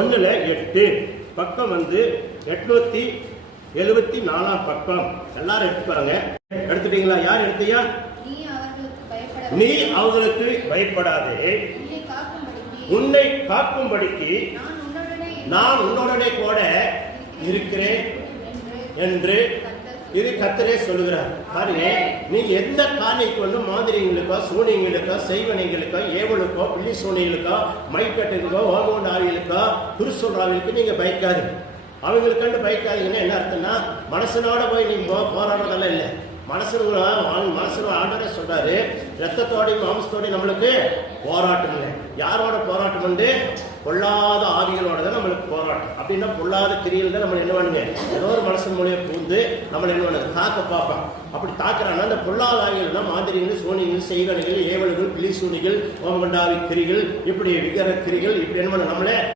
1/8 பக்கம் 874 பக்கம். எல்லாரும் எடுத்துப்பாருங்க. எடுத்துட்டீங்களா? யார் எடுத்தியா? நீ அவர்களுக்கு பயப்படாதே, உன்னை காக்கும்படிக்கு நான் உன்னுடனே கூட இருக்கிறேன் என்று இது கர்த்தரே சொல்லுகிறார். பாருங்க, நீங்க எந்த காரியத்துக்கு மாதிரிங்களுக்கோ சூனியங்களுக்கோ செய்வனைகளுக்கோ ஏவலுக்கோ பிள்ளி சூனியங்களுக்கோ மைக்கட்டுக்கோ ஓமோண்டாவிகளுக்கோ குருசொல்றாவிலுக்கு நீங்க பயக்காது. அவங்களுக்கண்டு பயக்காதீங்கன்னா என்ன அர்த்தம்னா, மனசனோட போய் நீங்க போராடுறதெல்லாம் இல்லை. மனசனோட ஆண்டவரே சொல்றாரு, ரத்தத்தோடையும் மாம்சத்தோடையும் நம்மளுக்கு போராட்டம் இல்லை. யாரோட போராட்டம் வந்து பொல்லாத ஆவிகளோட தான் நம்மளுக்கு போராட்டம். அப்படின்னா பொல்லாத கிரியில் தான் நம்ம என்ன பண்ணுங்க, ஏதோ ஒரு மனசன் மூலியம் பூந்து நம்மளை என்ன பண்ணுது தாக்க பார்ப்பான். அப்படி தாக்குறாங்கன்னா அந்த பொல்லாத ஆவிகள் தான் மாந்திரிகள் சோனிகள் செய்வனைகள் ஏவல்கள் பிளி சூனிகள் ஓமண்டாவி கிரிகள் இப்படி விகர கிரிகள் இப்படி என்ன பண்ண நம்மளே